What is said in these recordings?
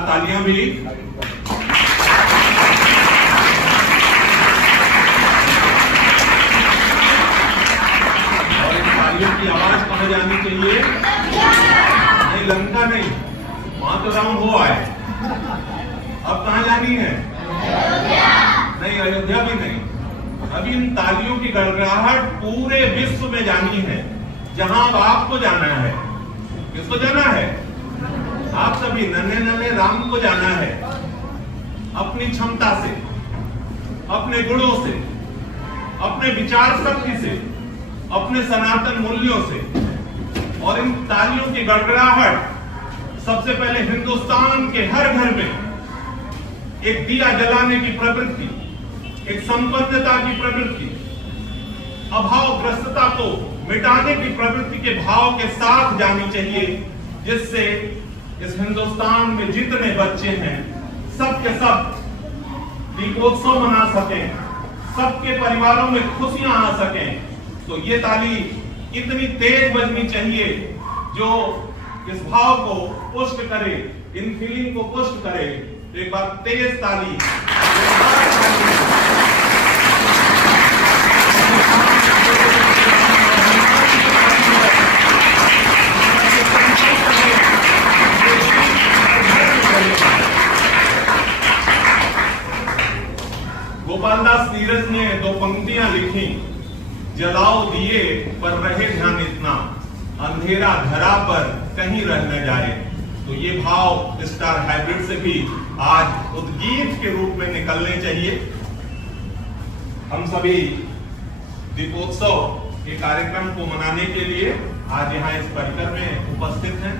जोरदार तालियां भी। और इन तालियों की आवाज कहां जानी चाहिए? नहीं, लंका नहीं, वहां तो राम हो आए। अब कहां जानी है? नहीं, अयोध्या भी नहीं। अभी इन तालियों की गड़गड़ाहट पूरे विश्व में जानी है, जहां अब आपको जाना है। किसको जाना है? आप सभी नन्हे नन्हे राम को जाना है, अपनी क्षमता से, अपने गुणों से, अपने विचार शक्ति से, अपने सनातन मूल्यों से। और इन तालियों की गड़गड़ाहट सबसे पहले हिंदुस्तान के हर घर में एक दिया जलाने की प्रवृत्ति, एक संपन्नता की प्रवृत्ति, अभावग्रस्तता को मिटाने की प्रवृत्ति के भाव के साथ जानी चाहिए, जिससे इस हिंदुस्तान में जितने बच्चे हैं सब के सब दीपोत्सव मना सकें, सबके परिवारों में खुशियां आ सकें। तो ये ताली इतनी तेज बजनी चाहिए जो इस भाव को पुष्ट करे, इन फीलिंग को पुष्ट करे। एक बार तेज ताली। गोपालदास नीरज ने दो पंक्तियां लिखी, जलाओ दिए पर रहे ध्यान इतना, अंधेरा धरा पर कहीं रह न जाए। तो ये भाव स्टार हाइब्रिड से भी आज उद्गीत के रूप में निकलने चाहिए। हम सभी दीपोत्सव के कार्यक्रम को मनाने के लिए आज यहाँ इस परिसर में उपस्थित हैं।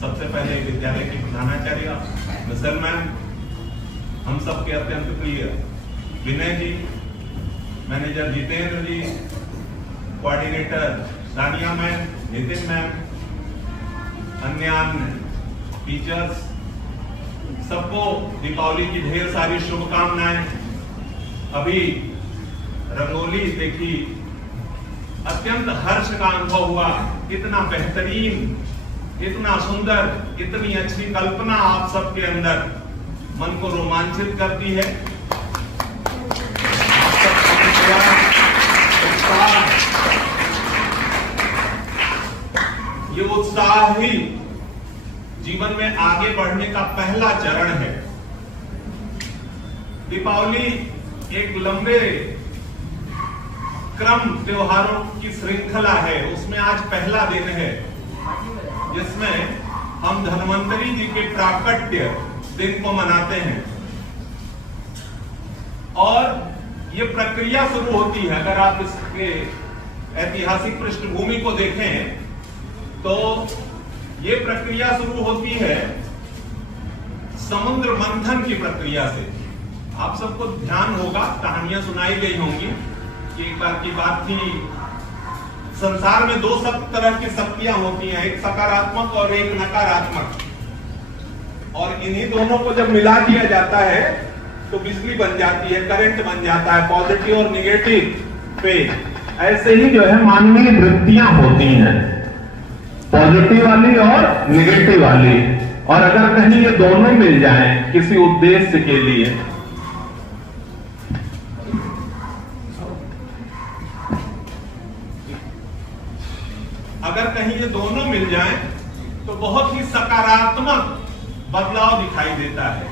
सबसे पहले विद्यालय की प्रधानाचार्य मिसल मैम, हम सबके अत्यंत प्रिय Vinay ji, manager Jitendra ji, coordinator Sania ma'am, Nitin ma'am, अन्य टीचर्स, सबको दीपावली की ढेर सारी शुभकामनाएं। अभी रंगोली देखी, अत्यंत हर्ष का अनुभव हुआ। इतना बेहतरीन, इतना सुंदर, इतनी अच्छी कल्पना आप सबके अंदर मन को रोमांचित करती है। ये उत्साह ही जीवन में आगे बढ़ने का पहला चरण है। दीपावली एक लंबे क्रम त्योहारों की श्रृंखला है, उसमें आज पहला दिन है जिसमें हम धन्वंतरी जी के प्राकट्य दिन को मनाते हैं। और ये प्रक्रिया शुरू होती है, अगर आप इसके ऐतिहासिक पृष्ठभूमि को देखें तो ये प्रक्रिया शुरू होती है समुद्र मंथन की प्रक्रिया से। आप सबको ध्यान होगा, कहानियां सुनाई गई होंगी कि एक बार की बात थी, संसार में दो सब तरह की शक्तियां होती हैं, एक सकारात्मक और एक नकारात्मक। और इन्हीं दोनों को जब मिला दिया जाता है तो बिजली बन जाती है, करंट बन जाता है, पॉजिटिव और निगेटिव पे। ऐसे ही जो है मानवीय वृत्तियां होती हैं, पॉजिटिव वाली और निगेटिव वाली। और अगर कहीं ये दोनों मिल जाएं किसी उद्देश्य के लिए, अगर कहीं ये दोनों मिल जाएं तो बहुत ही सकारात्मक बदलाव दिखाई देता है।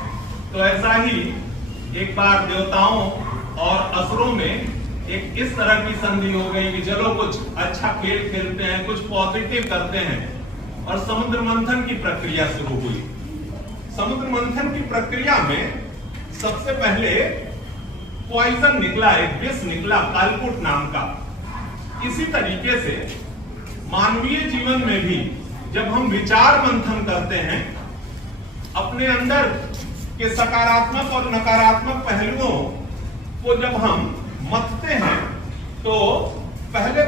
तो ऐसा ही एक बार देवताओं और असुरों में एक इस तरह की संधि हो गई कि चलो कुछ अच्छा खेल खेलते हैं, कुछ पॉजिटिव करते हैं। और समुद्र मंथन की प्रक्रिया शुरू हुई। समुद्र मंथन की प्रक्रिया में सबसे पहले पॉइजन निकला, एक विष निकला कालकूट नाम का। इसी तरीके से मानवीय जीवन में भी जब हम विचार मंथन करते हैं, अपने अंदर के सकारात्मक और नकारात्मक पहलुओं को जब हम मतते हैं, तो पहले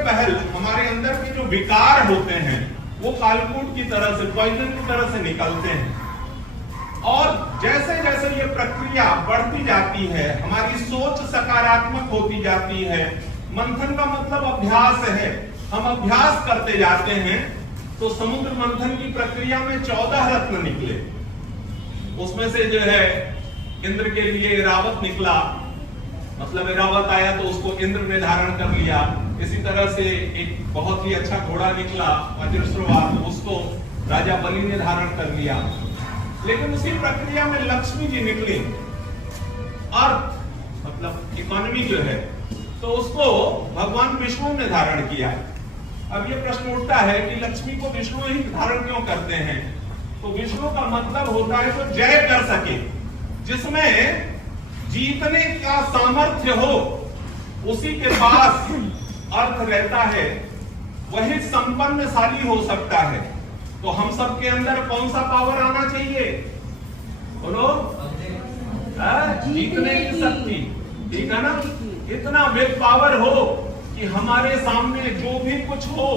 हमारे अंदर के जो विकार होते हैं वो कालकूट की तरह से, पॉइजन की तरह से निकलते हैं। और जैसे जैसे ये प्रक्रिया बढ़ती जाती है, हमारी सोच सकारात्मक होती जाती है। मंथन का मतलब अभ्यास है, हम अभ्यास करते जाते हैं। तो समुद्र मंथन की प्रक्रिया में 14 रत्न निकले। उसमें से जो है इंद्र के लिए इरावत निकला, मतलब इरावत आया तो उसको इंद्र ने धारण कर लिया। इसी तरह से एक बहुत ही अच्छा घोड़ा निकला वज्रश्रवा, उसको राजा बलि ने धारण कर लिया। लेकिन उसी प्रक्रिया में लक्ष्मी जी निकली, अर्थ मतलब इकोनॉमी जो है, तो उसको भगवान विष्णु ने धारण किया। अब ये प्रश्न उठता है कि लक्ष्मी को विष्णु ही धारण क्यों करते हैं? तो विष्णु का मतलब होता है तो जय कर सके, जिसमें जीतने का सामर्थ्य हो, उसी के पास अर्थ रहता है, वही संपन्नशाली हो सकता है। तो हम सबके अंदर कौन सा पावर आना चाहिए? बोलो, जीतने की शक्ति, ठीक है ना? इतना विल पावर हो कि हमारे सामने जो भी कुछ हो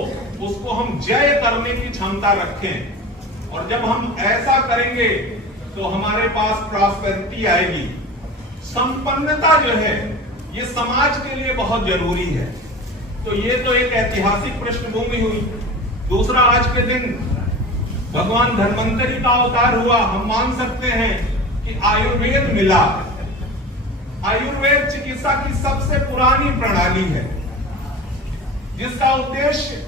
उसको हम जय करने की क्षमता रखें। और जब हम ऐसा करेंगे तो हमारे पास प्रॉस्पेरिटी आएगी। संपन्नता जो है ये समाज के लिए बहुत जरूरी है। तो ये तो एक ऐतिहासिक पृष्ठभूमि हुई। दूसरा, आज के दिन भगवान धन्वंतरी का अवतार हुआ। हम मान सकते हैं कि आयुर्वेद मिला। आयुर्वेद चिकित्सा की सबसे पुरानी प्रणाली है, जिसका उद्देश्य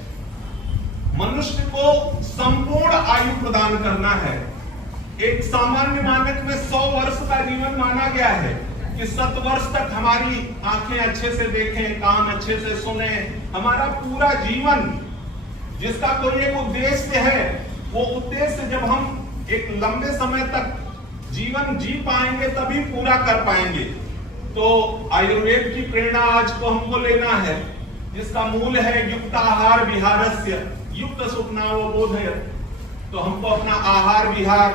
मनुष्य को संपूर्ण आयु प्रदान करना है। एक सामान्य मानक में 100 वर्ष का जीवन माना गया है कि 7 वर्ष तक हमारी आंखें अच्छे से देखें, कान अच्छे से सुने। हमारा पूरा जीवन जिसका कोई एक उद्देश्य है, वो उद्देश्य जब हम एक लंबे समय तक जीवन जी पाएंगे तभी पूरा कर पाएंगे। तो आयुर्वेद की प्रेरणा आज को हमको लेना है, जिसका मूल है युक्त आहार विहारस्य युक्त सुखनावबोधय। तो हमको अपना आहार विहार,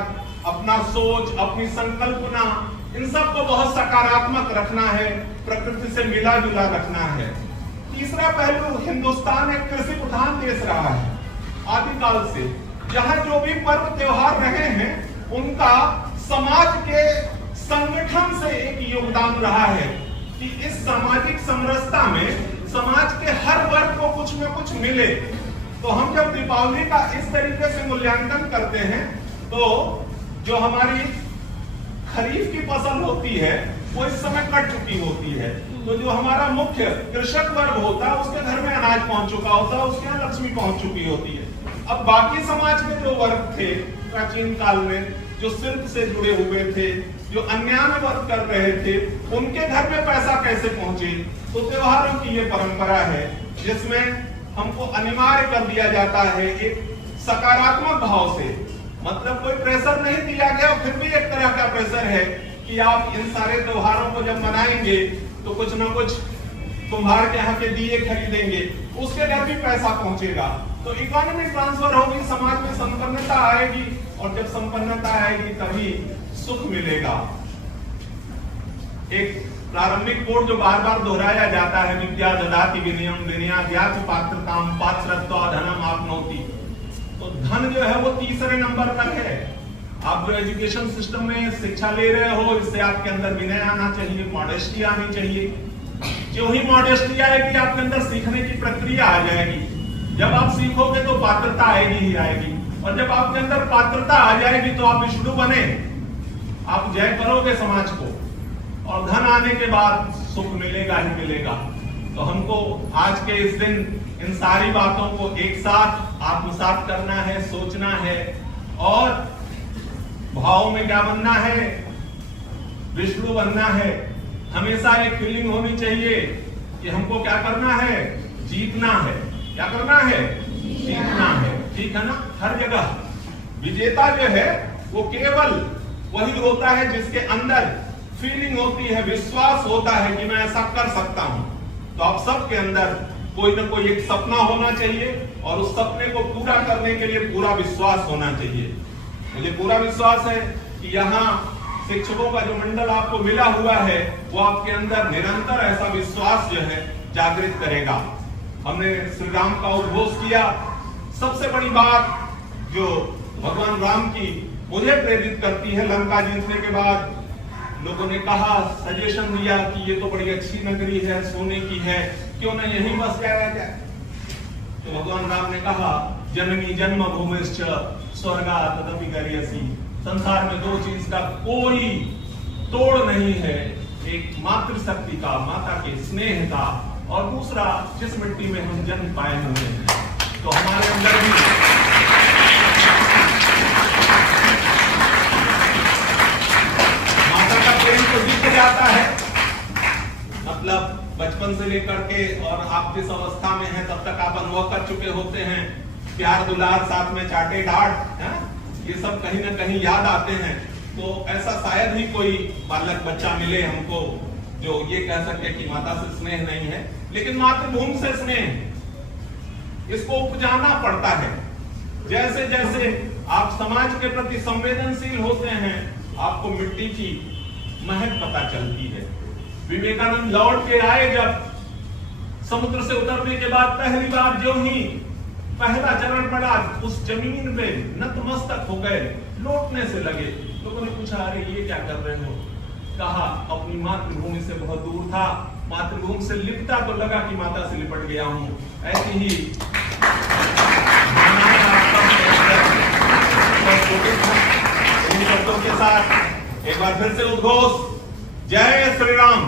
अपना सोच, अपनी संकल्पना, इन सब को बहुत सकारात्मक रखना है, प्रकृति से मिला जुला रखना है। तीसरा पहलू, हिंदुस्तान एक कृषि प्रधान देश रहा है आदिकाल से। जहां जो भी पर्व त्योहार रहे हैं, उनका समाज के संगठन से एक योगदान रहा है कि इस सामाजिक समरसता में समाज के हर वर्ग को कुछ न कुछ मिले। तो हम जब दीपावली का इस तरीके से मूल्यांकन करते हैं, तो जो हमारी खरीफ की फसल होती है वो इस समय कट चुकी होती है। तो जो हमारा मुख्य कृषक वर्ग होता है, उसके घर में अनाज पहुंच चुका होता है, उसके यहाँ लक्ष्मी पहुंच चुकी होती है। अब बाकी समाज के जो वर्ग थे प्राचीन काल में, जो शिल्प से जुड़े हुए थे, जो अन्यान्य वर्ग कर रहे थे, उनके घर में पैसा कैसे पहुंचे? तो त्योहारों की ये परंपरा है, जिसमें हमको अनिवार्य कर दिया जाता है एक सकारात्मक भाव से। मतलब कोई प्रेशर नहीं दिया गया, फिर भी एक तरह का प्रेशर है कि आप इन सारे त्योहारों को जब मनाएंगे तो कुछ ना कुछ कुम्हार के यहाँ के दिए खरीदेंगे, उसके घर भी पैसा पहुंचेगा। तो इकोनॉमी ट्रांसफर होगी, समाज में संपन्नता आएगी, और जब संपन्नता आएगी तभी सुख मिलेगा। एक प्रारंभिक कोड जो बार बार दोहराया जाता है, विद्या ददाति विनयम विनयाद्याति पात्रताम पात्रत्वा धनम आपनोति। तो धन जो है वो तीसरे नंबर तक है। आप जो एजुकेशन सिस्टम में शिक्षा ले रहे हो, इससे आपके अंदर विनय आना चाहिए, मॉडेस्टी आनी चाहिए। जो ही मॉडेस्टी आएगी, आपके अंदर सीखने की प्रक्रिया आ जाएगी। जब आप सीखोगे तो पात्रता आएगी ही आएगी, और जब आपके अंदर पात्रता आ जाएगी तो आप विष्णु बने, आप जय करोगे समाज को, और धन आने के बाद सुख मिलेगा ही मिलेगा। तो हमको आज के इस दिन इन सारी बातों को एक साथ आत्मसात करना है, सोचना है, और भाव में क्या बनना है? विष्णु बनना है। हमेशा एक फीलिंग होनी चाहिए कि हमको क्या करना है? जीतना है। क्या करना है? जीतना है। ठीक है ना? हर जगह विजेता जो है वो केवल वही होता है जिसके अंदर फीलिंग होती है, विश्वास होता है कि मैं ऐसा कर सकता हूं। तो आप सबके अंदर कोई ना कोई एक सपना होना चाहिए, और उस सपने को पूरा करने के लिए पूरा विश्वास होना चाहिए। मुझे पूरा विश्वास है कि यहाँ शिक्षकों का जो मंडल आपको मिला हुआ है, वो आपके अंदर निरंतर ऐसा विश्वास जो है जागृत करेगा। हमने श्री राम का उद्घोष किया। सबसे बड़ी बात जो भगवान राम की मुझे प्रेरित करती है, लंका जीतने के बाद लोगों ने कहा, सजेशन दिया कि ये तो बड़ी अच्छी नगरी है, सोने की है, क्यों ना यहीं बस जाया जाए। तो भगवान राम ने कहा, जननी जन्म भूमिश्च स्वर्गा तदपि गरीयसी। संसार में दो चीज का कोई तोड़ नहीं है, एक मातृशक्ति का, माता के स्नेह का, और दूसरा जिस मिट्टी में हम जन्म पाए हुए हैं। तो हमारे अंदर भी माता का प्रेम तो दिख जाता है, मतलब बचपन से लेकर के, और आप जिस अवस्था में हैं तब तक आप अनुभव कर चुके होते हैं। प्यार दुलार साथ में चाटे डांट, ये सब कहीं ना कहीं याद आते हैं। तो ऐसा शायद ही कोई बालक बच्चा मिले हमको जो ये कह सके कि माता से स्नेह नहीं है, लेकिन मातृभूमि से स्नेह इसको उपजाना पड़ता है। जैसे जैसे आप समाज के प्रति संवेदनशील होते हैं, आपको मिट्टी की महक पता चलती है। विवेकानंद लौट के आए जब समुद्र से उतरने के बाद, पहली बार जो ही पहला चरण पड़ा, उस जमीन पे नतमस्तक हो गए, लौटने से लगे। लोगों ने पूछा, अरे ये क्या कर रहे हो? कहा, अपनी मातृभूमि से बहुत दूर था, मातृभूमि से लिपटा तो लगा कि माता से लिपट गया हूं। ऐसी ही इन शब्दों के साथ एक बार फिर से उद्घोष, जय श्री राम।